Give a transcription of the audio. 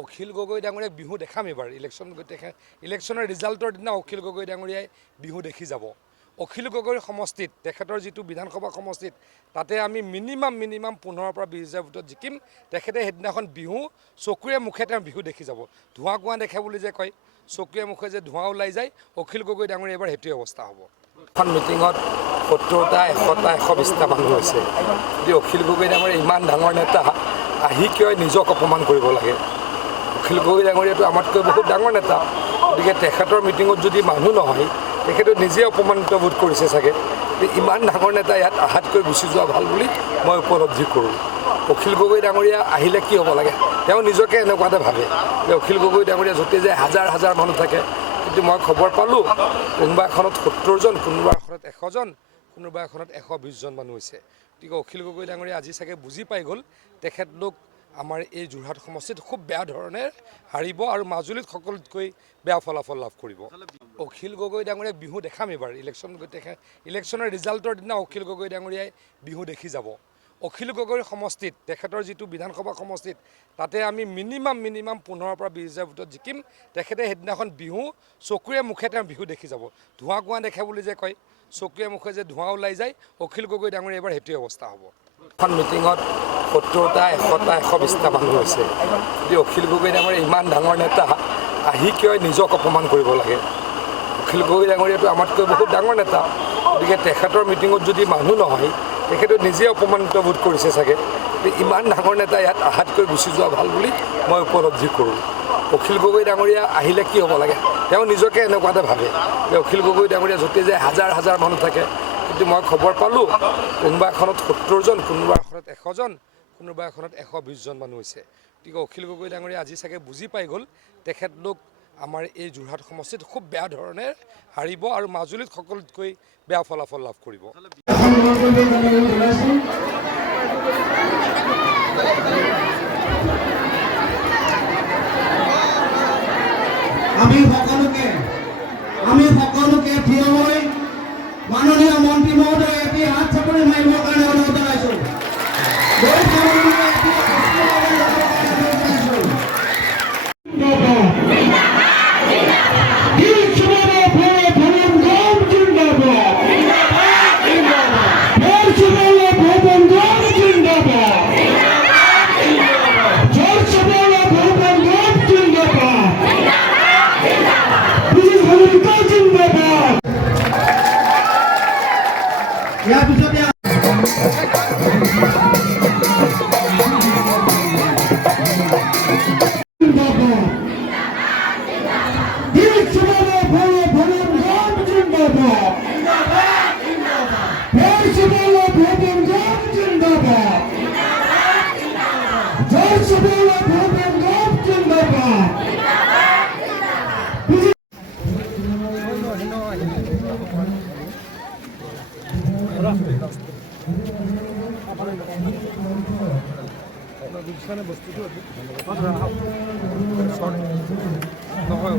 অখিল গগৈ ডাঙৰীয়াক বিহু দেখাম এবাৰ ইলেকশ্যনৰ ৰিজাল্টৰ দিনা অখিল গগৈ ডাঙৰীয়াই বিহু দেখি যাব। অখিল গগৈৰ সমষ্টিত তেখেতৰ যিটো বিধানসভা সমষ্টিত তাতে আমি মিনিমাম 15,000 পৰা 20,000 ভোটত জিকিম। তেখেতে সেইদিনাখন বিহু চকুৰে মুখে তেওঁ বিহু দেখি যাব। ধোঁৱা কোঁৱা দেখে বুলি যে কয়, চকুৰে মুখে যে ধোঁৱা ওলাই যায়, অখিল গগৈ ডাঙৰীয়া এবাৰ সেইটোৱে অৱস্থা হ'ব। এখন মিটিঙত 70টা 100টা 120টা মানুহ হৈছে। যদি অখিল গগৈ ডাঙৰীয়া ইমান ডাঙৰ নেতা আহি কিয় নিজক অপমান কৰিব লাগে? অখিল গগৈ ডাঙৰীয়াটো আমাতকৈ বহুত ডাঙৰ নেতা, গতিকে তেখেতৰ মিটিঙত যদি মানুহ নহয় তেখেতে নিজে অপমানিত বোধ কৰিছে চাগে। ইমান ডাঙৰ নেতা ইয়াত আহাতকৈ গুচি যোৱা ভাল বুলি মই উপলব্ধি কৰোঁ। অখিল গগৈ ডাঙৰীয়া আহিলে কি হ'ব লাগে, তেওঁ নিজকে এনেকুৱাতে ভাবে যে অখিল গগৈ ডাঙৰীয়া য'তে যায় হাজাৰ হাজাৰ মানুহ থাকে। কিন্তু মই খবৰ পালোঁ কোনোবা এখনত 70জন, কোনোবা এখনত 100জন, কোনোবা এখনত 120জন মানুহ হৈছে। গতিকে অখিল গগৈ ডাঙৰীয়া আজি চাগে বুজি পাই গ'ল তেখেতলোক আমাৰ এই যোৰহাট সমষ্টিত খুব বেয়া ধৰণে হাৰিব আৰু মাজুলীত সকলোতকৈ বেয়া ফলাফল লাভ কৰিব। অখিল গগৈ ডাঙৰীয়াক বিহু দেখাম এবাৰ ইলেকশ্যনৰ ৰিজাল্টৰ দিনা অখিল গগৈ ডাঙৰীয়াই বিহু দেখি যাব। অখিল গগৈৰ সমষ্টিত তেখেতৰ যিটো বিধানসভা সমষ্টিত তাতে আমি মিনিমাম 15,000 পৰা 20,000 ভোটত জিকিম। তেখেতে সেইদিনাখন বিহু চকুৰে মুখে তেওঁ বিহু দেখি যাব। ধোঁৱা কোঁৱা দেখে বুলি যে কয়, চকুৰে মুখে যে ধোঁৱা ওলাই যায়, অখিল গগৈ ডাঙৰীয়া এবাৰ সেইটোৱে অৱস্থা হ'ব। এখন মিটিঙত 70টা 100টা 120টা মানুহ হৈছে। যদি অখিল গগৈ ডাঙৰীয়া ইমান ডাঙৰ নেতা আহি কিয় নিজক অপমান কৰিব লাগে? অখিল গগৈ ডাঙৰীয়াটো আমাতকৈ বহুত ডাঙৰ নেতা, গতিকে তেখেতৰ মিটিঙত যদি মানুহ নহয় তেখেতে নিজে অপমানিত বোধ কৰিছে চাগে। ইমান ডাঙৰ নেতা ইয়াত আহাতকৈ গুচি যোৱা ভাল বুলি মই উপলব্ধি কৰোঁ। অখিল গগৈ ডাঙৰীয়া আহিলে কি হ'ব লাগে, তেওঁ নিজকে এনেকুৱাতে ভাবে যে অখিল গগৈ ডাঙৰীয়া য'তে যায় হাজাৰ হাজাৰ মানুহ থাকে। কিন্তু মই খবৰ পালোঁ কোনোবা এখনত 70জন, কোনোবা এখনত 100জন, কোনোবা এখনত 120জন মানুহ হৈছে। গতিকে অখিল গগৈ ডাঙৰীয়া আজি চাগে বুজি পাই গ'ল তেখেতলোক আমাৰ এই যোৰহাট সমষ্টিত খুব বেয়া ধৰণে হাৰিব আৰু মাজুলীত সকলোতকৈ বেয়া ফলাফল লাভ কৰিব। আমি সকলোকে থিয় হৈ মাননীয় মন্ত্ৰী মহোদয় এটি হাত চাপৰি মাৰিবৰ কাৰণে অনুৰোধ জনাইছোঁ। ইয়াৰ পিছতে বস্তুটো নহয়